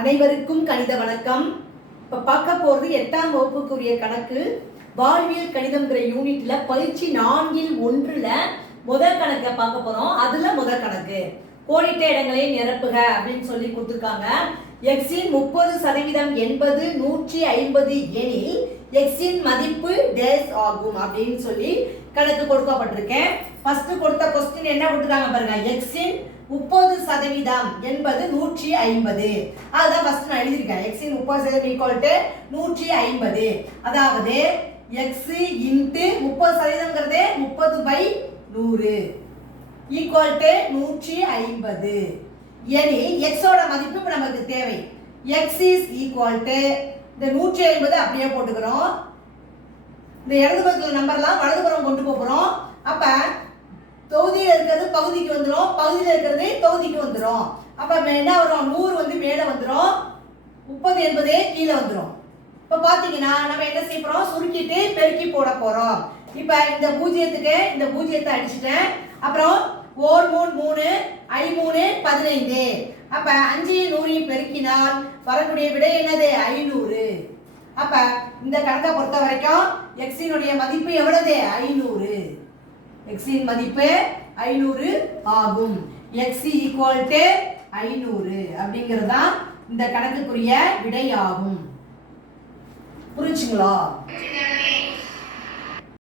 அனைவருக்கும் கணித வணக்கம். இப்போ பார்க்க போகிறது எட்டாம் வகுப்புக்குரிய கணக்கு. வாழ்வியல் கணிதம்ங்கிற யூனிட்ல பயிற்சி நான்கில் ஒன்றுல முதல் கணக்கை பார்க்க போகிறோம் அதுல முதல் கணக்கு. கோடிட்ட இடங்களை நிரப்புக அப்படின்னு சொல்லி கொடுத்துருக்காங்க. எக்ஸின் முப்பது சதவீதம் என்பது நூற்றி ஐம்பது எனில் எக்ஸின் மதிப்பு டேஸ் ஆகும் அப்படின்னு சொல்லி கணக்கு கொடுக்கப்பட்டிருக்கேன். ஃபர்ஸ்ட் கொடுத்த கொஸ்டின் என்ன கொடுத்துருக்காங்க பாருங்க. எக்ஸின் முப்பது சதவீதம் என்பது நூற்றி ஐம்பது. அதுதான் ஃபர்ஸ்ட் நான் எழுதியிருக்கேன். எக்ஸின் முப்பது சதவீதம் ஈக்குவல் டு நூற்றி ஐம்பது. அதாவது எக்ஸ் இன்ட்டு முப்பது சதவீதம்ங்கிறதே முப்பது பை நூறு. ஈக்குவல் டு நூற்றி ஐம்பது. எனில் எக்ஸோட மதிப்பு இப்போ நமக்கு தேவை. எக்ஸ் இஸ் ஈக்குவல் டு இந்த நூற்றி ஐம்பது அப்படியே போட்டுக்கிறோம். இந்த இடது பக்கத்தில் நம்பர்லாம் வலதுபுறம் கொண்டு போகிறோம். அப்போ தொகுதியில் இருக்கிறது பகுதிக்கு வந்துடும் பகுதியில் இருக்கிறது தொகுதிக்கு வந்துடும் அப்போ என்ன வரும்? நூறு வந்து மேலே வந்துடும் முப்பது என்பதே கீழே வந்துடும் இப்போ பார்த்தீங்கன்னா நம்ம என்ன செய்ய போகிறோம் சுருக்கிட்டு பெருக்கி போட போகிறோம் இப்போ இந்த பூஜ்ஜியத்துக்கு இந்த பூஜ்ஜியத்தை அடிச்சிட்டேன். அப்புறம் ஓர் மூணு மூணு ஐ மூணு பதினைந்து. அப்போ அஞ்சு நூறையும் பெருக்கினால் வரக்கூடிய விடை என்னது? ஐநூறு. அப்போ இந்த கணக்கை பொறுத்த வரைக்கும் எக்ஸினுடைய மதிப்பு எவ்வளவு? ஐநூறு. எக்ஸின் மதிப்பு ஐநூறு ஆகும். எக்ஸ் ஈக்குவல் டு ஐநூறு அப்படிங்கிறது தான் இந்த கணக்குக்குரிய விடை ஆகும் புரிஞ்சுங்களா?